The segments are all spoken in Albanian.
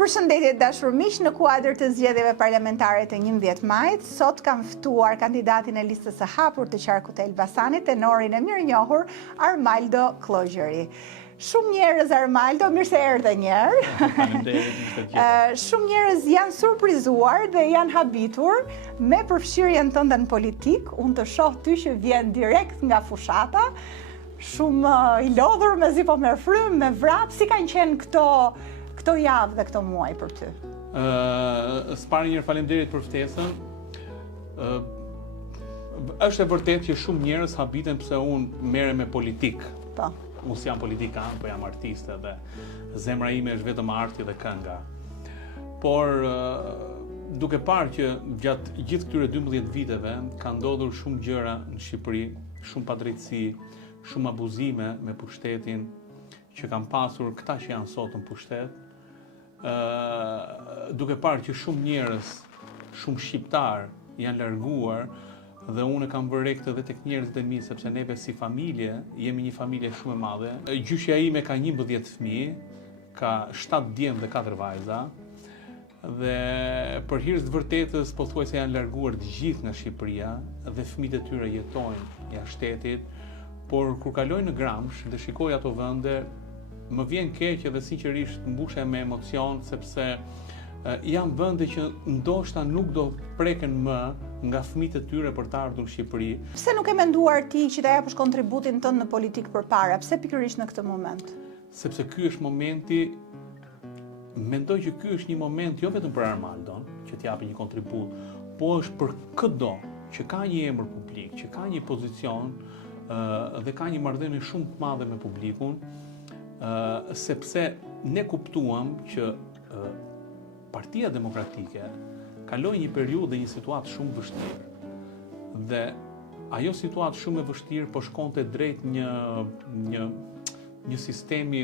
Përshëndetje dashur miq, në kuadër të zgjedhjeve parlamentare të 11 majit, sot kam ftuar kandidatin e listës së hapur të qarkut të Elbasanit, tenorin e mirënjohur Armaldo Klogjeri. Shumë njerëz, Armaldo, mirë se erdhe një herë. Shumë njerëz janë surprizuar dhe janë habitur me përfshirjen tënde në politik. Unë të shoh ty që vjen direkt nga fushata, shumë i lodhur, mezi po merr frymë, me vrap. Si kanë qenë këto javë dhe këto muaj për ty? S'pari njërë faleminderit për ftesën. Është e vërtet që shumë njerëz habiten pse unë merrem me politikë. Po. Unë s'jam politikan, po jam artiste dhe zemra ime është vetëm arti dhe kënga. Por duke parë që gjatë gjithë këtyre 12 viteve ka ndodhur shumë gjëra në Shqipëri, shumë padrejtësi, shumë abuzime me pushtetin që kanë pasur këta që janë sot në pushtet, duke parë që shumë njerëz, shumë shqiptar janë larguar dhe unë kam vënë re këtë edhe tek njerëzit e mi, sepse neve si familje jemi një familje shumë e madhe. Gjyshja ime ka 11 fëmijë, ka 7 djemë dhe 4 vajza, dhe për hir të vërtetës pothuajse janë larguar të gjithë nga Shqipëria dhe fëmijët e tyre jetojnë jashtë shtetit, por kur kaloj në Gramsh dhe shikoj ato vende, më vjen keq edhe sinqerisht mbushem me emocion, sepse janë vende që ndoshta nuk do preken më nga fëmijët e tyre për të ardhur në Shqipëri. Pse nuk e menduar ti që ta japësh kontributin tënd në politikë përpara? Pse pikërisht në këtë moment? Sepse ky është momenti, mendoj që ky është një moment jo vetëm për Armaldon që t'japi një kontribut, po është për çdo që ka një emër publik, që ka një pozicion dhe ka një marrëdhënie shumë të madhe me publikun, sepse ne kuptuam që Partia Demokratike kaloi një periudhë dhe një situatë shumë vështirë. Dhe ajo situatë shumë e vështirë po shkonte drejt një sistemi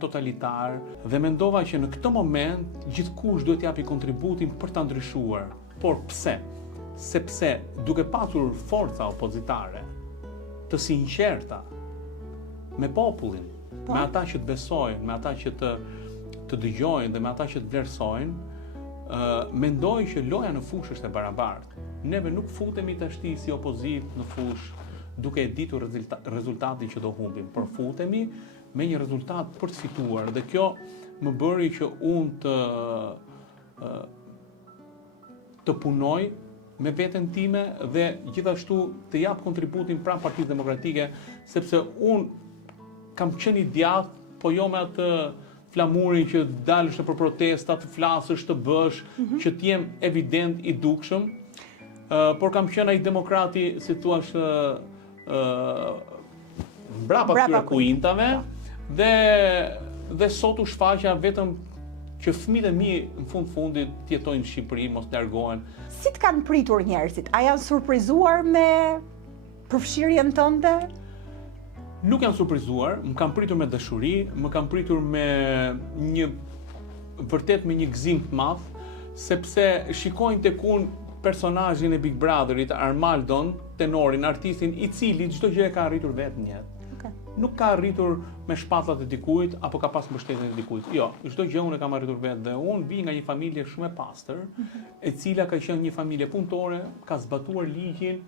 totalitar dhe mendova që në këtë moment gjithkush duhet t'japi kontributin për ta ndryshuar. Por pse? Sepse duke pasur forca opozitare të sinqerta me popullin, me ata që të besojnë, me ata që të dëgjojnë dhe me ata që të vlerësojnë, mendoj që loja në fushë është e barabartë. Neve nuk futemi tashti si opozit në fushë duke e ditur rezultatin që do humbim, por futemi me një rezultat për të fituar, dhe kjo më bëri që unë të punoj me veten time dhe gjithashtu të jap kontributin pranë Partisë Demokratike, sepse unë kam qenë i djathtë, po jo me atë flamurin që dalësh për protesta, të flasësh, të bësh, që t'jem evident i dukshëm, por kam qenë ai demokrati, si thua, mbrapa këtyre kuintave, dhe sot u shfaqja vetëm që fëmijët e mi në fundit të jetojnë në Shqipëri, mos largohen. Si të kanë pritur njerëzit? A janë surprizuar me përfshirjen tënde? Nuk janë surprizuar, më kanë pritur me dashuri, më kanë pritur me vërtet me një gëzim të madh, sepse shikojnë tek unë personazhin e Big Brotherit, Armaldon, tenorin, artistin i cili çdo gjë e ka arritur vetë në jetë. Nuk ka arritur me shpatullat e dikujt apo ka pas mbështetjen e dikujt. Jo, çdo gjë unë e kam arritur vetë dhe unë vi nga një familje shumë e pastër, e cila ka qenë një familje punëtore, ka zbatuar ligjin,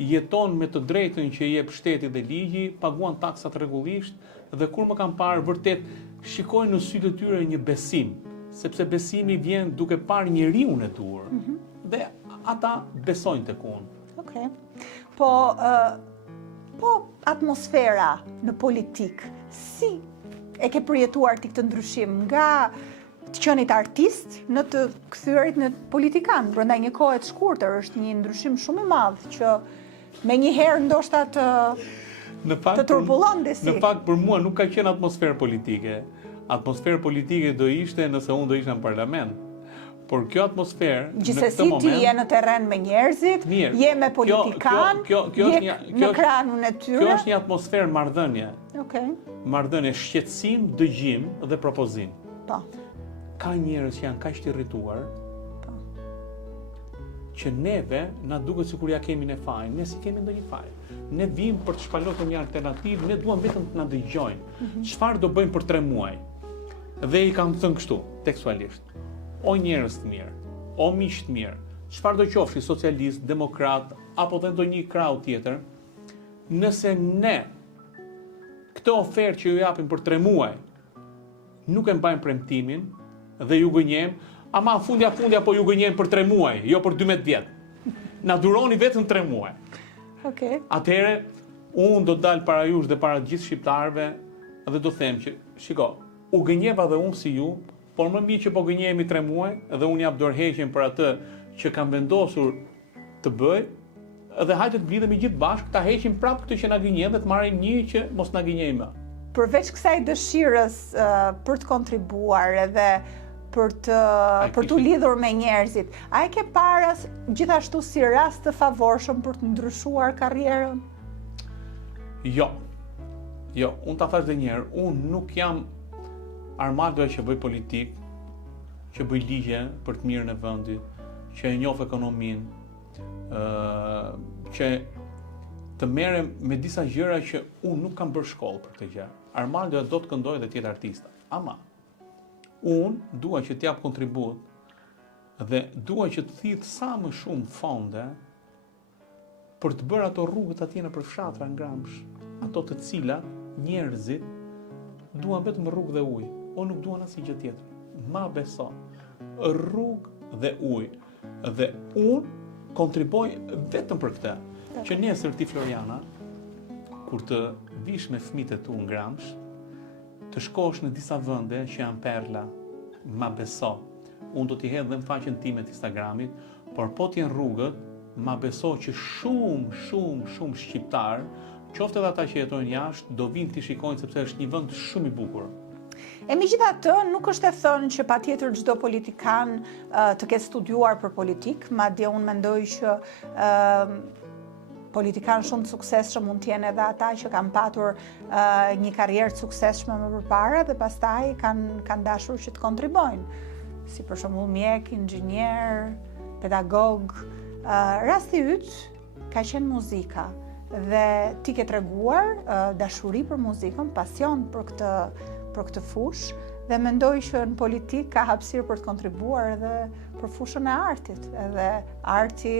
jeton me të drejtën që i jep shteti dhe ligji, paguan taksat rregullisht dhe kur më kanë parë vërtet shikojnë në sytë e tyre një besim, sepse besimi vjen duke parë njeriu e dur. Dhe ata besojnë tek unë. Okej. Po atmosfera në politik, si e ke përjetuar ti këtë ndryshim nga të qenit artist në të kthyerit në politikan? Brenda një kohe të shkurtër është një ndryshim shumë i madh që menjëherë ndoshta të turbullon disi. Në fakt për mua nuk ka qenë atmosferë politike. Atmosferë politike do ishte nëse unë do isha në parlament. Por kjo atmosferë në këtë moment... Gjithsesi ti je në terren me njerëzit, je me politikan, je në kranun e tyre. Kjo është një atmosferë marrëdhënie. Marrëdhënie, shqetësim, dëgjim dhe propozim. Ka njerëz që janë kaq të irrituar që neve na duket sikur ja kemi ne fajin, ne si kemi ndonjë faj. Ne vim për të shpalotur një alternativë, ne duam vetëm të na dëgjojnë. Çfarë do bëjmë për 3 muaj? dhe i kanë thënë kështu, tekstualisht: o njerëz të mirë, o miq të mirë, çfarë do qofshi, socialist, demokrat apo dhe ndonjë krau tjetër, nëse ne këtë ofertë që ju japim për 3 muaj nuk e mbajmë premtimin dhe ju gënjejmë, ama fundja po ju gënjejmë për 3 muaj, jo për 12 vjet. Na duroni vetëm 3 muaj. Okej. Atëherë unë do të dal para jush dhe para gjithë shqiptarëve dhe do them që, shiko, u gënjeva dhe unë si ju, por më mirë që po gënjehemi 3 muaj dhe unë jap dorëheqjen për atë që kam vendosur të bëj, dhe hajde të blidhemi gjithë bashkë, ta heqim prapë këtë që na gënjen dhe të marrim një që mos na gënjejmë më. Përveç kësaj dëshirës për të kontribuar edhe për të lidhur me njerëzit, a e ke paras gjithashtu si rast të favorshëm për të ndryshuar karrierën? Jo, unë ta thash edhe një herë, unë nuk jam Armaldoja që bëj politik, që bëj ligje për të mirën e vendit, që e njoh ekonominë, që të merrem me disa gjëra që unë nuk kam bërë shkollë për këtë gjë. Armaldoja do të këndoj dhe të jetë artista. Ama unë dua që t'jap kontribut dhe dua që të thith sa më shumë fonde për të bërë ato rrugët atje në përfshatra në Gramsh, ato të cilat njerëzit duan vetëm rrugë dhe ujë. O nuk duan asnjë gjë tjetër. Ma beso, rrugë dhe ujë. Dhe unë kontriboj vetëm për këtë. Që nesër ti, Floriana, kur të vish me fëmijët e tu në Gramsh, të shkosh në disa vende që janë perla, ma beso, unë do t'i hedh dhe në faqen time të Instagramit, por po t'jen rrugët, ma beso që shumë shqiptar, qoftë edhe ata që jetojnë jashtë, do vinë t'i shikojnë sepse është një vend shumë i bukur. E megjithatë, nuk është e thënë që patjetër çdo politikan të ketë studiuar për politikë, madje unë mendoj që politikanë shumë të suksesshëm mund të jenë edhe ata që kanë patur një karrierë të suksesshme më përpara dhe pastaj kanë dashur që të kontribojnë, si për shembull mjek, inxhinier, pedagog. Rasti yt ka qenë muzika dhe ti ke treguar dashuri për muzikën, pasion për këtë fushë dhe mendoj që në politik ka hapësirë për të kontribuar edhe për fushën e artit, edhe arti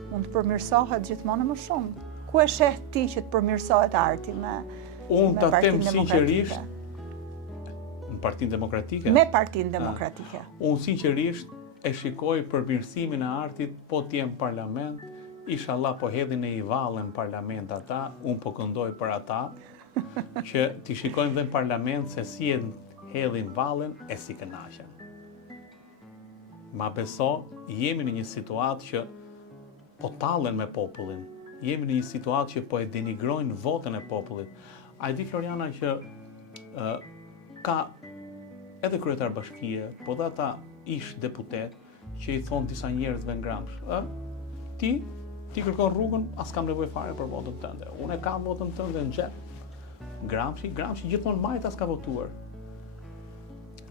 mund të përmirësohet gjithmonë më shumë. Ku e sheh ti që të përmirësohet arti me Partinë Demokratike? Në Partinë Demokratike? Me Partinë Demokratike. Unë sinqerisht e shikoj përmirësimin e artit, po t'jem parlament, inshallah po hedhin e i vallën parlament ata, unë po këndoj për ata, që t'i shikojmë dhe në parlament se si e hedhin vallën e si kënaqen. Ma beso, jemi në një situatë që po tallen me popullin, jemi në një situatë që po e denigrojnë votën e popullit. A e di, Floriana, që ka edhe kryetar bashkie, po dhe ata ish deputet, që i thonë disa njerëzve në Gramsh, ti kërkon rrugën, as kam nevojë fare për votën tënde. Unë e kam votën tënde në xhep. Gramshi gjithmonë majtas ka votuar.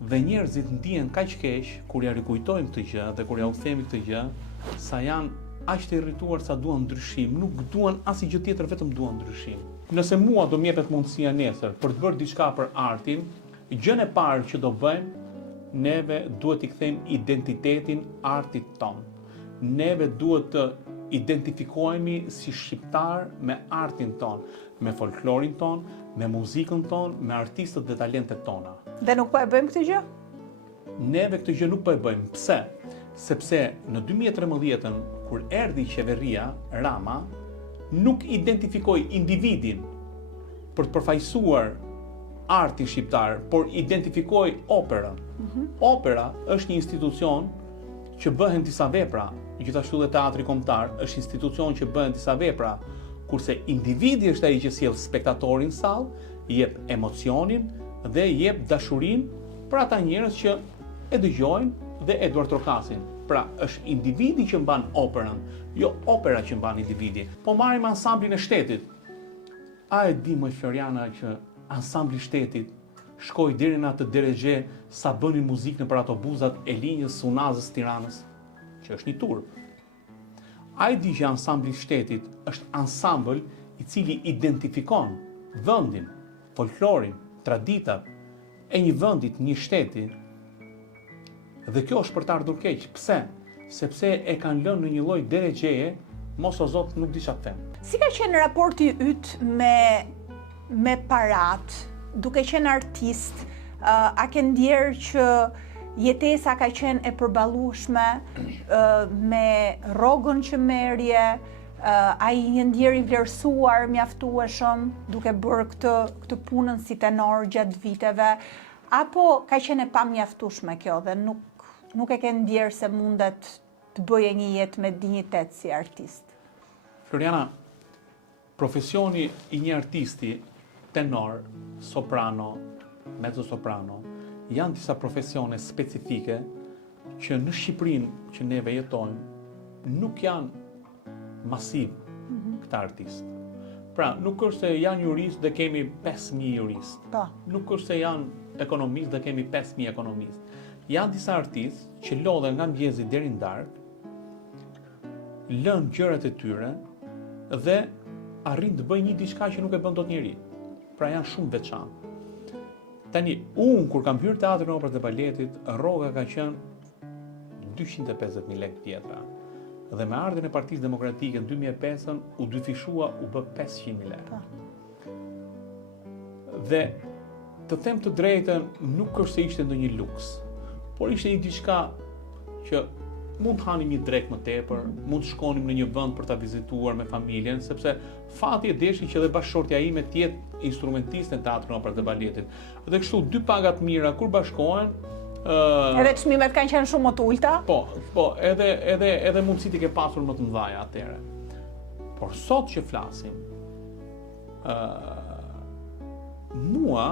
Dhe njerëzit ndihen kaq keq kur ja rikujtojmë këtë gjë dhe kur ja u themi këtë gjë, sa janë aq të irrituar sa duan ndryshim, nuk duan asnjë gjë tjetër, vetëm duan ndryshim. Nëse mua do m'jepet mundësia nesër për të bërë diçka për artin, gjën e parë që do bëjmë, neve duhet t'i kthejmë identitetin artit ton. Neve duhet të identifikohemi si shqiptar me artin ton, me folklorin ton, me muzikën ton, me artistët dhe talentet tona. Dhe nuk po e bëjmë këtë gjë? Neve këtë gjë nuk po e bëjmë. Pse? Sepse në 2013, kur erdhi qeveria Rama, nuk identifikoi individin për të përfaqësuar artin shqiptar, por identifikoi operën. Opera është një institucion që bëhen disa vepra, gjithashtu dhe teatri kombëtar është institucion që bëhen disa vepra, kurse individi është ai që sjell spektatorin sallë, jep emocionin dhe jep dashurinë për ata njerëz që e dëgjojnë dhe e duartrokasin. Pra, është individi që mban operën, jo opera që mban individi. Po marrim ansamblin e shtetit. A e di më Floriana që ansambli i shtetit shkoi deri në atë drejtë sa bënin muzikë nëpër autobusat e linjës Sunazës Tiranës, që është një turp. A e di që ansambli i shtetit është ansambël i cili identifikon vendin, folklorin, traditat e një vendit, një shteti. Dhe kjo është për të ardhur keq. Pse? Sepse e kanë lënë në një lloj deregjeje, mos o zot nuk di çfarë them. Si ka qenë raporti yt me parat, duke qenë artist, a ke ndjerë që jetesa ka qenë e përballueshme me rrogën që merrje, a i një ndjerë i vlerësuar mjaftueshëm duke bërë këtë punën si tenor gjatë viteve, apo ka qenë e pamjaftueshme kjo dhe nuk e ke ndjerë se mundet të bëje një jetë me dinjitet si artist? Floriana, profesioni i një artisti, tenor, soprano, mezzo soprano, janë disa profesione specifike që në Shqipërinë që neve jetojmë nuk janë masiv këta artist. Pra, nuk është se janë jurist dhe kemi 5.000 jurist. Nuk është se janë ekonomist dhe kemi 5.000 ekonomist. Janë disa artist që lodhen nga mëngjesi deri në darkë, lënë gjërat e tyre dhe arrin të bëjnë një diçka që nuk e bën dot njeri. Pra janë shumë veçantë. Tani, unë kur kam hyrë teatrin Operës dhe Baletit, rroga ka qenë 250.000 lekë vjetra. Dhe me ardhen e Partisë Demokratike në 2005 u dyfishua u bë 500.000 lekë. Dhe të them të drejtën, nuk është se ishte ndonjë luks, por ishte një diçka që mund të hanim një drek më tepër, mund të shkonim në një vend për ta vizituar me familjen, sepse fati e deshi që dhe bashkëshortja ime të jetë instrumentiste në Teatrin Operës dhe Baletit. Dhe kështu dy pagat mira kur bashkohen, edhe çmimet kanë qenë shumë më të ulta? Po, edhe mundësitë i ke pasur më të mëdha atëherë. Por sot që flasim, mua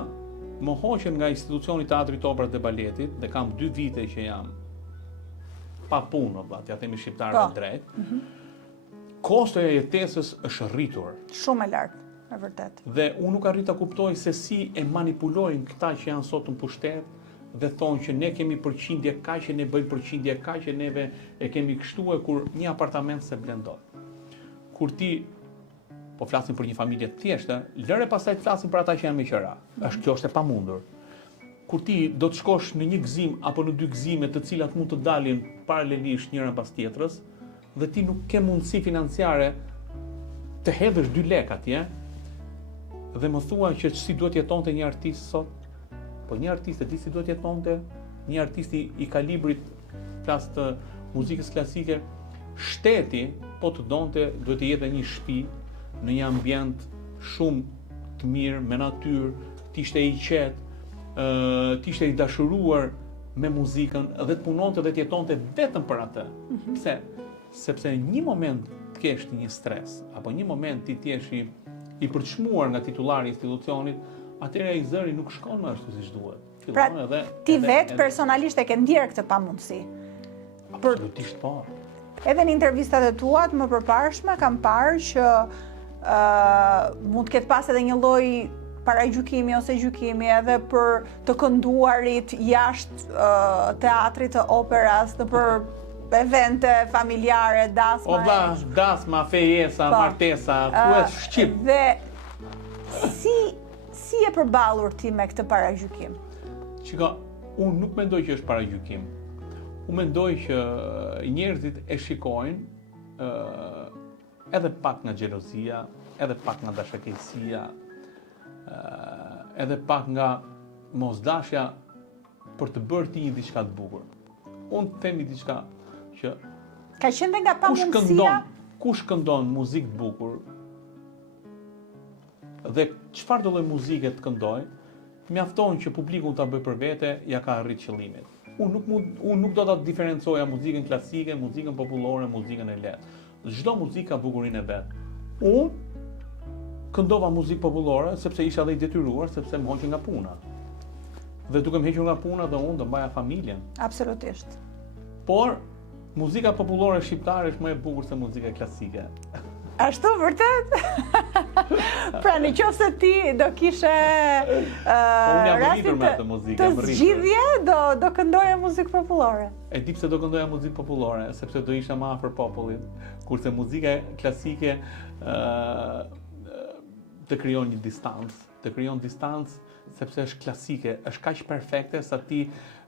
më hoqen nga institucioni i Teatrit Operës dhe Baletit dhe kam 2 vite që jam pa punë, ja themi shqiptarë drejt. Kostoja e jetesës është rritur. Shumë e lartë, e vërtet. Dhe unë nuk arrit ta kuptoj se si e manipulojnë këta që janë sot në pushtet dhe thonë që ne kemi përqindje kaq, që ne bëjmë përqindje kaq, që neve e kemi kështuar kur një apartament se blen dot. Kur ti po flasim për një familje të thjeshtë, lëre pastaj të flasim për ata që janë me qira. Kjo është e pamundur. Kur ti do të shkosh në një gëzim apo në 2 gëzime të cilat mund të dalin paralelisht njëra pas tjetrës dhe ti nuk ke mundësi financiare të hedhësh 2 lekë atje dhe më thua që si duhet jetonte një artist sot, po një artist e di si duhet jetonte, një artist i kalibrit flas të muzikës klasike, shteti po të donte duhet të jetë një shtëpi në një ambient shumë të mirë, me natyrë, të ishte i qetë, të ishte i dashuruar me muzikën dhe të punonte dhe të jetonte vetëm për atë. Pse? Sepse një moment të kesh një stres, apo një moment ti t'jesh i përçmuar nga titullari i institucionit, atëherë ai zëri nuk shkon më ashtu siç duhet. Pra, ti vetë personalisht e ke ndjerë këtë pamundësi. Absolutisht po. Edhe në intervistat e tua të më përparshme kam parë që mund të ketë pas edhe një lloj paragjykimi ose gjykimi edhe për të kënduarit jashtë teatrit të operas, për evente familjare, dasma. Dasma, fejesa, martesa, thuhet shqip. Dhe si e përballur ti me këtë paragjykim? Shiko, unë nuk mendoj që është paragjykim. Unë mendoj që njerëzit e shikojnë edhe pak nga xhelozia, edhe pak nga dashakeqësia, edhe pak nga mosdashja për të bërë ti një diçka të bukur. Unë themi diçka që ka qenë nga pamundësia. Kush këndon muzikë të bukur dhe çfarë do lloj muzike të këndoj, mjafton që publiku ta bëj për vete, ja ka arrit qëllimin. Unë nuk do ta diferencoja muzikën klasike, muzikën popullore, muzikën e lehtë. Çdo muzikë ka bukurinë e vet. Unë këndova muzikë popullore sepse isha dhe i detyruar, sepse më hoqën nga puna. Dhe duke më hequr nga puna dhe unë do mbaja familjen. Absolutisht. Por muzika popullore shqiptare është më e bukur se muzika klasike. Ashtu vërtet? Pra në qoftë se ti do kishe rastin të zgjidhje, do këndoje muzikë popullore. E di pse do këndoja muzikë popullore, sepse do isha më afër popullit, kurse muzika klasike të krijon një distancë. të krijon distancë, sepse është klasike, është kaq perfekte sa ti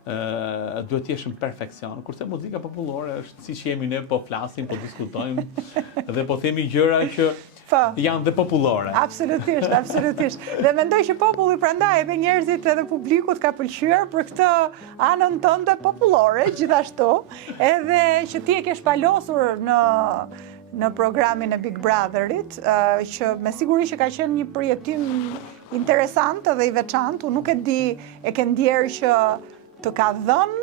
duhet të jesh në perfekcion. Kurse muzika popullore është siç jemi ne, po flasim, po diskutojmë dhe po themi gjëra që janë dhe popullore. Absolutisht, absolutisht. Dhe mendoj që populli prandaj edhe njerëzit edhe publikut ka pëlqyer për këtë anën tënde popullore, gjithashtu, edhe që ti e ke shpalosur në programin e Big Brotherit, që me siguri që ka qenë një përjetim interesant dhe i veçantë. Unë nuk e di, e ke ndjerë që të ka dhënë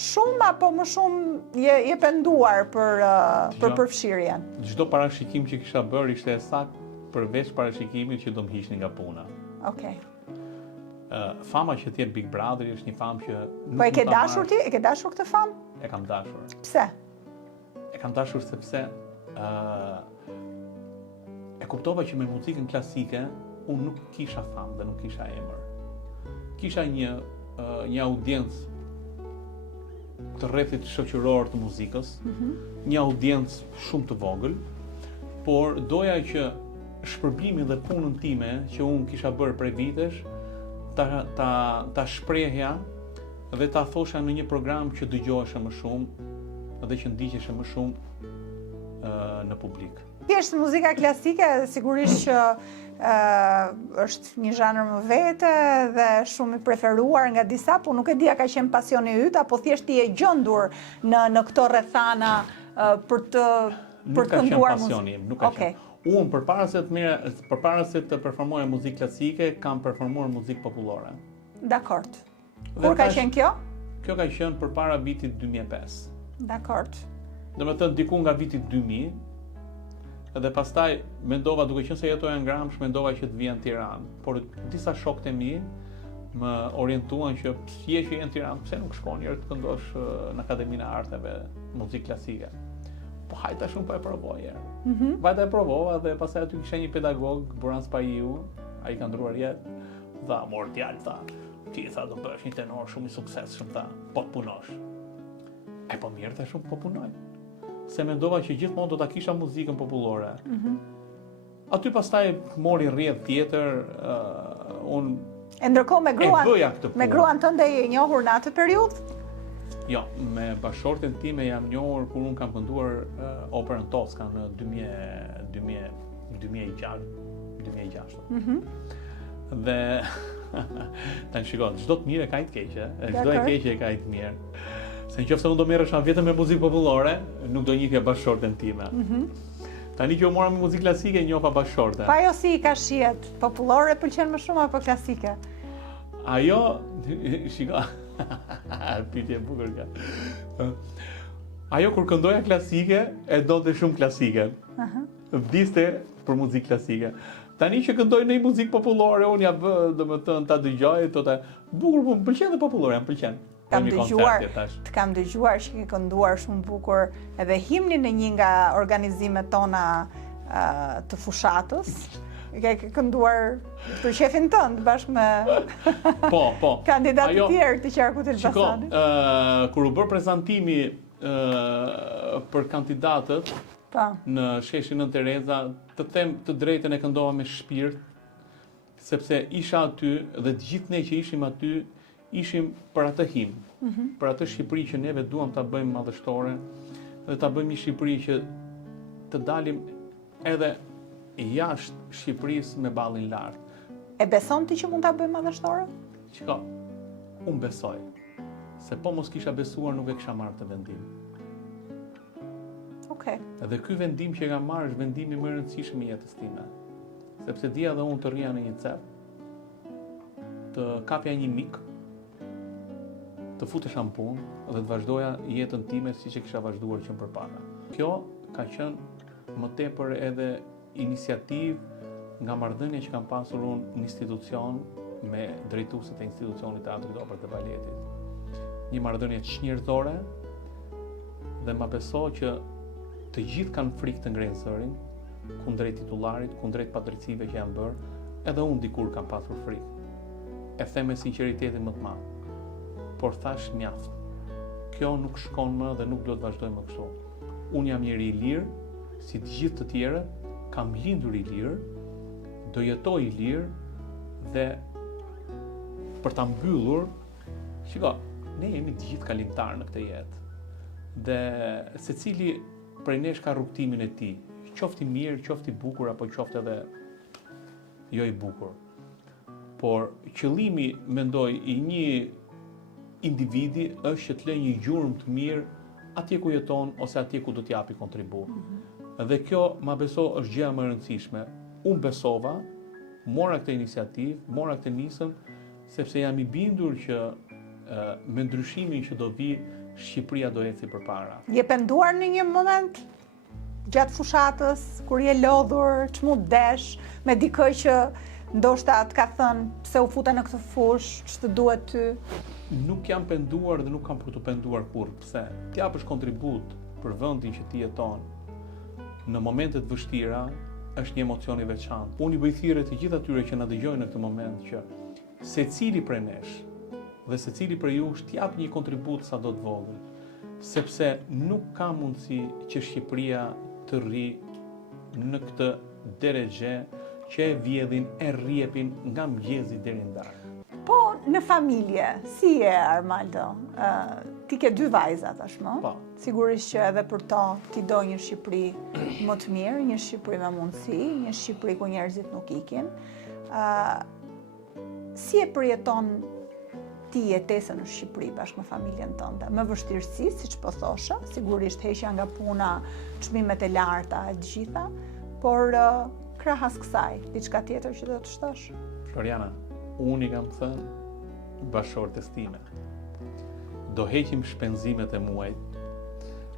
shumë apo më shumë je penduar për përfshirjen? Çdo parashikim që kisha bërë ishte saktë përveç parashikimit që do më hiqni nga puna. Okej. Fama që t'jet Big Brother është një famë që Po e ke dashur ti? E ke dashur këtë famë? E kam dashur. Pse? E kam dashur sepse e kuptova që me muzikën klasike unë nuk kisha famë dhe nuk kisha emër. Kisha një audiencë të rrethit shoqëror të muzikës, një audiencë shumë të vogël, por doja që shpërblimin dhe punën time që unë kisha bërë prej vitesh ta shprehja dhe ta thosha në një program që dëgjoheshe më shumë dhe që ndiqeshe më shumë në publik. Thjesht muzika klasike, sigurisht që është një zhanër më vete dhe shumë i preferuar nga disa, po nuk e di a ka qenë pasioni yt apo thjesht i e gjendur në këto rrethana për të kënduar muzikë. Nuk ka qenë. Unë përpara se të performoja muzikë klasike, kam performuar muzikë popullore. Dakord. Kur ka qenë kjo? Kjo ka qenë përpara vitit 2005. Dakord. Domethënë diku nga viti 2000, edhe pastaj mendova, duke qenë se jetoja në Gramsh, mendova që të vija në Tiranë. Por disa shokët e mi më orientuan që je që je në Tiranë, pse nuk shkon njërë të këndosh në Akademinë e Arteve muzikë klasike. Po hajta shumë po e provoj herë. Vajta e provova dhe pastaj aty kisha një pedagog, Buran Spajiu, ai ka ndruar jetë, dha mor djalë, tha, ti tha do bësh një tenor shumë i suksesshëm, tha, po të punosh. E po mirë, tha, shumë po punoj. Se mendova që gjithmonë do ta kisha muzikën popullore. Aty pastaj mori rrjedh tjetër, E ndërkohë me gruan tënde je njohur në atë periudhë? Jo, me bashorten time jam njohur kur unë kam kënduar operën Tosca në 2006. Dhe tani shiko, çdo të mirë ka i të keqe, çdo e keqe ka i të mirë. Se nëse unë do merresha vetëm me muzikë popullore, nuk do njihja bashorten time. Tani që u mora me muzikë klasike, njoha bashorten. Pa ajo si ka shihet, popullore pëlqen më shumë apo klasike? Ajo, shiko, pyetje e bukur ka. Ajo kur këndoja klasike, e donte shumë klasike. Vdiste për muzikë klasike. Tani që këndoj në muzikë popullore, unë ja vë, domethënë ta dëgjoj, thotë, bukur, më pëlqen dhe popullore, më pëlqen. Të kam dëgjuar që ke kënduar shumë bukur edhe himnin në një nga organizimet tona të fushatës. Ke kënduar për shefin tënd bashkë me kandidatë të tjerë të qarkut e Elbasanit. Kur u bë prezantimi për kandidatët në sheshin Nën Tereza, të them të drejtën e këndova me shpirt, sepse isha aty dhe të gjithë ne që ishim aty ishim për atë him, për atë Shqipëri që neve duam ta bëjmë madhështore dhe ta bëjmë një Shqipëri që të dalim edhe jashtë Shqipërisë me ballin lart. E beson ti që mund ta bëjmë madhështore? Çka? Unë besoj. Se po mos kisha besuar nuk e kisha marrë të vendim. Okej. Edhe ky vendim që kam marrë është vendimi më i rëndësishëm i jetës time. Sepse dia dhe unë të rrija në një cep, të kapja një mik, të futesha në punë dhe të vazhdoja jetën time siç e kisha vazhduar që më përpara. Kjo ka qenë më tepër edhe iniciativë nga marrëdhënia që kam pasur unë në institucion me drejtuesit e institucionit të Teatrit Opër të Baletit. Një marrëdhënie çnjerëzore dhe ma beso që të gjithë kanë frikë të ngrenë zërin kundrejt titullarit, kundrejt padrejtësive që janë bërë, edhe unë dikur kam pasur frikë. E them me sinqeritetin më të madh. Por thash mjaft. Kjo nuk shkon më dhe nuk do të vazhdoj më kështu. Unë jam njeri i lirë, si të gjithë të tjerët, kam lindur i lirë, do jetoj i lirë Dhe për ta mbyllur, shiko, ne jemi të gjithë kalimtar në këtë jetë. Dhe secili prej nesh ka rrugtimin e tij, qoftë i mirë, qoftë i bukur apo qoftë edhe jo i bukur. Por qëllimi, mendoj, i një individi është që të lejë një gjurmë të mirë atje ku jeton ose atje ku do t'japi kontribut. Dhe kjo, ma beso, është gjëja më e rëndësishme. Unë besova, mora këtë iniciativë, mora këtë nisëm, sepse jam i bindur që me ndryshimin që do vi, Shqipëria do eci përpara. Je penduar në një moment gjatë fushatës, kur je lodhur, ç'mund desh, me dikë që ndoshta të ka thënë pse u futa në këtë fushë, ç'të duhet ty? Nuk jam penduar dhe nuk kam për të penduar kurrë. Pse? T'japësh kontribut për vendin që ti jeton në momentet vështira është një emocion i veçantë. Unë i bëj thirrje të gjithë atyre që na dëgjojnë në këtë moment që secili prej nesh dhe secili prej jush t'jap një kontribut sa do të vogël, sepse nuk ka mundësi që Shqipëria të rri në këtë deregje që e vjedhin, e rrjepin nga mëngjesi deri në darkë. Po, në familje, si je Armaldo? Ti ke 2 vajza tashmë? Po. Sigurisht që edhe për to ti do një Shqipëri më të mirë, një Shqipëri me mundësi, një Shqipëri ku njerëzit nuk ikin. Si e përjeton ti jetesën në Shqipëri bashkë me familjen tënde? Me vështirësi, siç po thosha, sigurisht heqja nga puna, çmimet e larta e të gjitha, por krahas kësaj, diçka tjetër që do të shtosh? Floriana, unë i kam thënë bashkëshortes time, do heqim shpenzimet e muajit,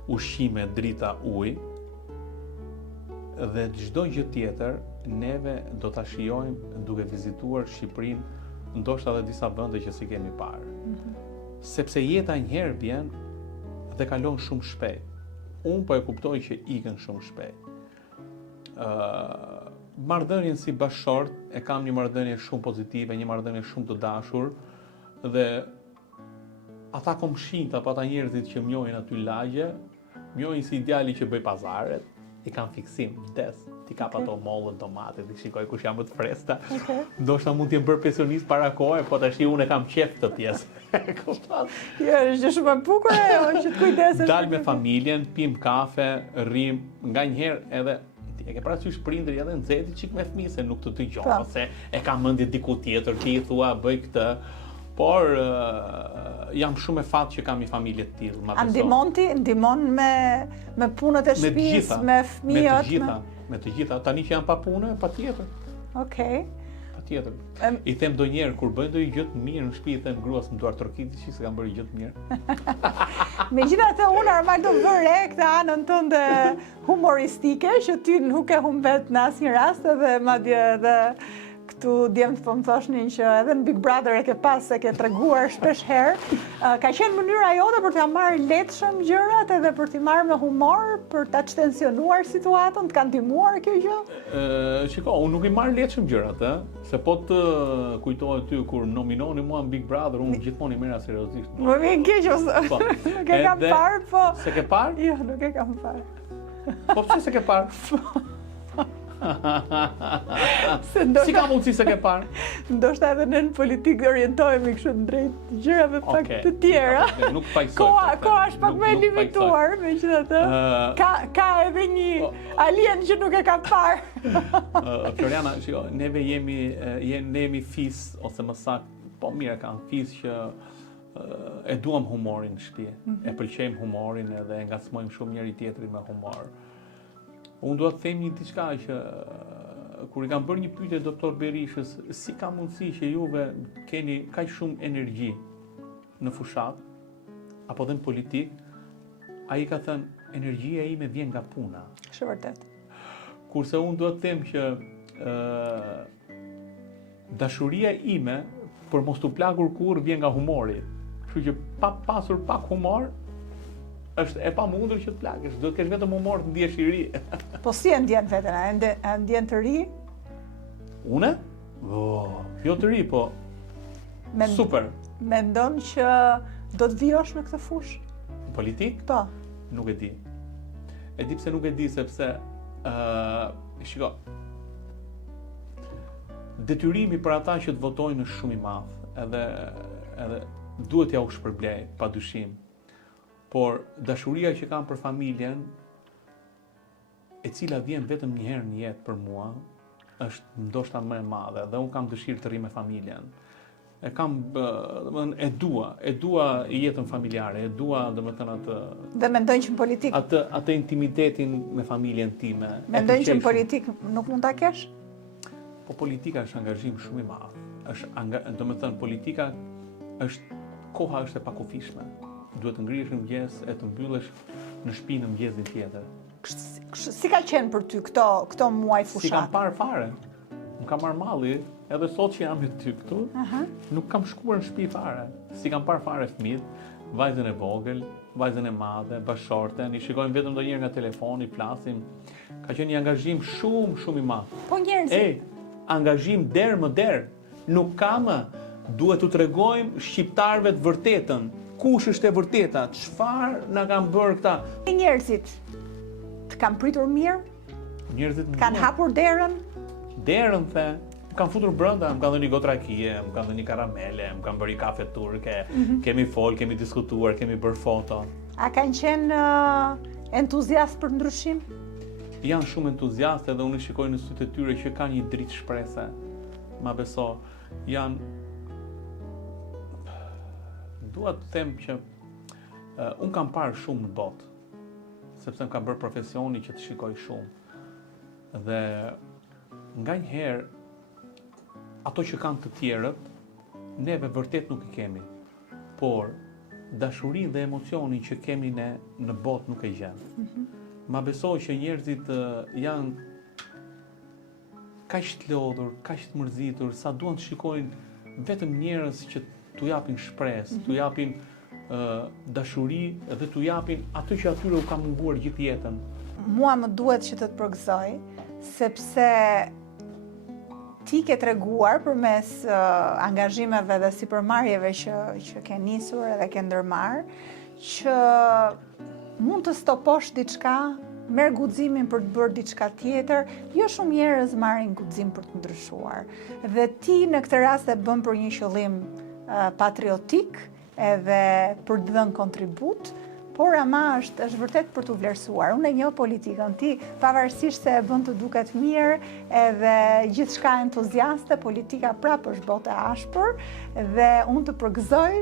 ushqime, drita, ujë, dhe çdo gjë tjetër neve do ta shijojmë duke vizituar Shqipërinë, ndoshta edhe disa vende që si kemi parë. Sepse jeta njëherë vjen dhe kalon shumë shpejt. Unë po e kuptoj që ikën shumë shpejt. Marrëdhënien si bashkëshort e kam një marrëdhënie shumë pozitive, një marrëdhënie shumë të dashur, dhe ata komshinjt apo ata njerëzit që më njohin aty lagje, më njohin si djali që bëj pazaret, i kam fiksim vdes. Ti kap ato mollën, tomatet, i shikoj kush janë më të freskëta. Ndoshta mund të jem bërë pensionist para kohë, po tash unë e kam qef këtë pjesë. Kupton? Jo, është shumë e bukur ajo që të kujdesesh. Dal me familjen, pim kafe, rrim, nganjëherë edhe e ke parasysh prindëri edhe nxehti çik me fëmijë se nuk të dëgjon, se e ka mendje diku tjetër, ti i thua bëj këtë. Por jam shumë e fat që kam një familje të tillë, ma beso. Ndihmon me punët e shtëpisë, me fëmijët, me të gjitha. Tani që janë pa punë, patjetër. Okej. Patjetër. I them ndonjëherë kur bëjnë ndonjë gjë të mirë në shtëpi, i them gruas më duar torkiti që s'kam bërë gjë të mirë. Megjithatë unë Armaldo vëre këtë anën tënde humoristike që ty nuk e humbet në asnjë rast, edhe madje edhe këtu djemtë po më thoshnin që edhe në Big Brother e ke pas, e ke treguar shpesh herë. Ka qenë mënyra jote për t'ja marrë lehtëshëm gjërat edhe për t'i marrë me humor, për t'a çtensionuar situatën, t'ka ndihmuar kjo gjë? Shiko, unë nuk i marr lehtëshëm gjërat, se po të kujtohet ty kur nominoni mua në Big Brother, unë gjithmonë i merra seriozisht. Më vjen keq ose nuk e kam parë, po. Se ke parë? Jo, nuk e kam parë. Po pse se ke parë? Si ka mundësi se ke parë? Ndoshta edhe në politikë orientohemi kështu drejt gjërave pak të tjera. Nuk pajsoj. Koha është pak më limituar, megjithatë. Ka edhe një alien që nuk e ka parë. Floriana, shiko, ne jemi fis ose më saktë, po mirë kanë fis që e duam humorin në shtëpi. E pëlqejmë humorin edhe e ngacmojmë shumë njëri tjetrin me humor. Unë do të them një diçka që kur i kam bërë një pyetje doktor Berishës, si ka mundësi që juve keni kaq shumë energji në fushat apo dhe në politik, ai ka thënë energjia ime vjen nga puna. Është vërtet. Kurse unë do të them që dashuria ime për mos t'u plagur kurrë vjen nga humori. Kështu që pa pasur pak humor është e pamundur që të plagësh, do të kesh vetëm humor të ndihesh i ri. Po si e ndjen veten? A ndjen të ri? Une? Jo të ri, po super. Mendon që do të vjosh në këtë fushë? Politik? Po. Nuk e di. E di pse nuk e di, sepse shiko, detyrimi për ata që të votojnë është shumë i madh, edhe duhet ja u shpërblej, padyshim. Por dashuria që kam për familjen, e cila vjen vetëm një herë në jetë për mua, është ndoshta më e madhe dhe unë kam dëshirë të rri me familjen. E dua jetën familjare, e dua domethënë atë. Dhe mendojnë që në politik Atë intimitetin me familjen time. Mendojnë që në politik nuk mund ta kesh? Po politika është angazhim shumë i madh. Domethënë politika koha është e pakufishme. Duhet të ngrihesh në mëngjes e të mbyllesh në shtëpi në mëngjesin tjetër. Si ka qenë për ty këto muaj fushat? Si kam parë fare. Më kam marrë malli, edhe sot që jam me ty këtu, nuk kam shkuar në shtëpi fare. Si kam parë fare fëmijët, vajzën e vogël, vajzën e madhe, bashorten, i shikojmë vetëm ndonjëherë nga telefoni, flasim. Ka qenë një angazhim shumë i madh. Po njerëzit. Angazhim derë më derë. Nuk kam, duhet t'u tregojmë shqiptarëve të vërtetën. Kush është e vërteta? Çfarë na kanë bërë këta? Njerëzit të kanë pritur mirë? Njerëzit kanë hapur derën? Derën the, më kanë futur brenda, më kanë dhënë një gotë rakie, më kanë dhënë një karamele, më kanë bërë kafe turke, kemi fol, kemi diskutuar, kemi bërë foto. A kanë qenë entuziast për ndryshim? Janë shumë entuziastë dhe unë shikoj në sytë e tyre që ka një dritë shprese. Ma beso, dua të them që unë kam parë shumë në botë, sepse më kam bërë profesioni që të shikoj shumë. Dhe nga njëherë, ato që kanë të tjerët, neve vërtet nuk i kemi. Por, dashurin dhe emocionin që kemi ne në botë nuk e gjenë. Ma besoj që njerëzit janë kaq të lodhur, kaq të mërzitur, sa duan të shikojnë vetëm njerëz që t'u japin shpresë, t'u japin dashuri dhe t'u japin atë që atyre u ka munguar gjithë jetën. Mua më duhet që të përgëzoj, sepse ti ke treguar përmes angazhimeve dhe sipërmarrjeve që ke nisur edhe ke ndërmarr, që mund të stoposh diçka, merr guximin për të bërë diçka tjetër, jo shumë njerëz marrin guxim për të ndryshuar. Dhe ti në këtë rast e bën për një qëllim patriotik edhe për të dhënë kontribut, por ama është vërtet për të vlerësuar. Unë e njoh politikën, ti pavarësisht se e bën të duket mirë edhe gjithçka entuziaste, politika prapë është botë e ashpër dhe unë të përgëzoj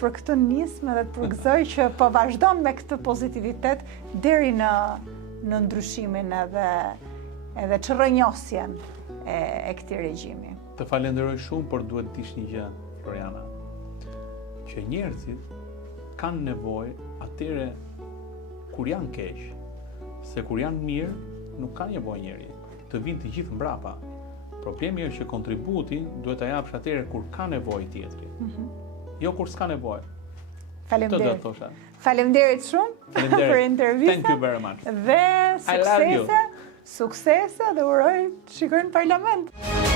për këtë nismë dhe të përgëzoj që po vazhdon me këtë pozitivitet deri në ndryshimin edhe çrrënjosjen e këtij regjimi. Të falenderoj shumë, por duhet të dish një gjë, Floriana, që njerëzit kanë nevojë atyre kur janë keq, se kur janë mirë nuk kanë nevojë njeri, të vinë të gjithë mbrapa. Problemi është që kontributin duhet ta japsh atyre kur ka nevojë tjetri. Jo kur s'ka nevojë. Faleminderit. Faleminderit shumë për intervistën. Thank you very much. Dhe suksese dhe uroj të shikojnë në parlament.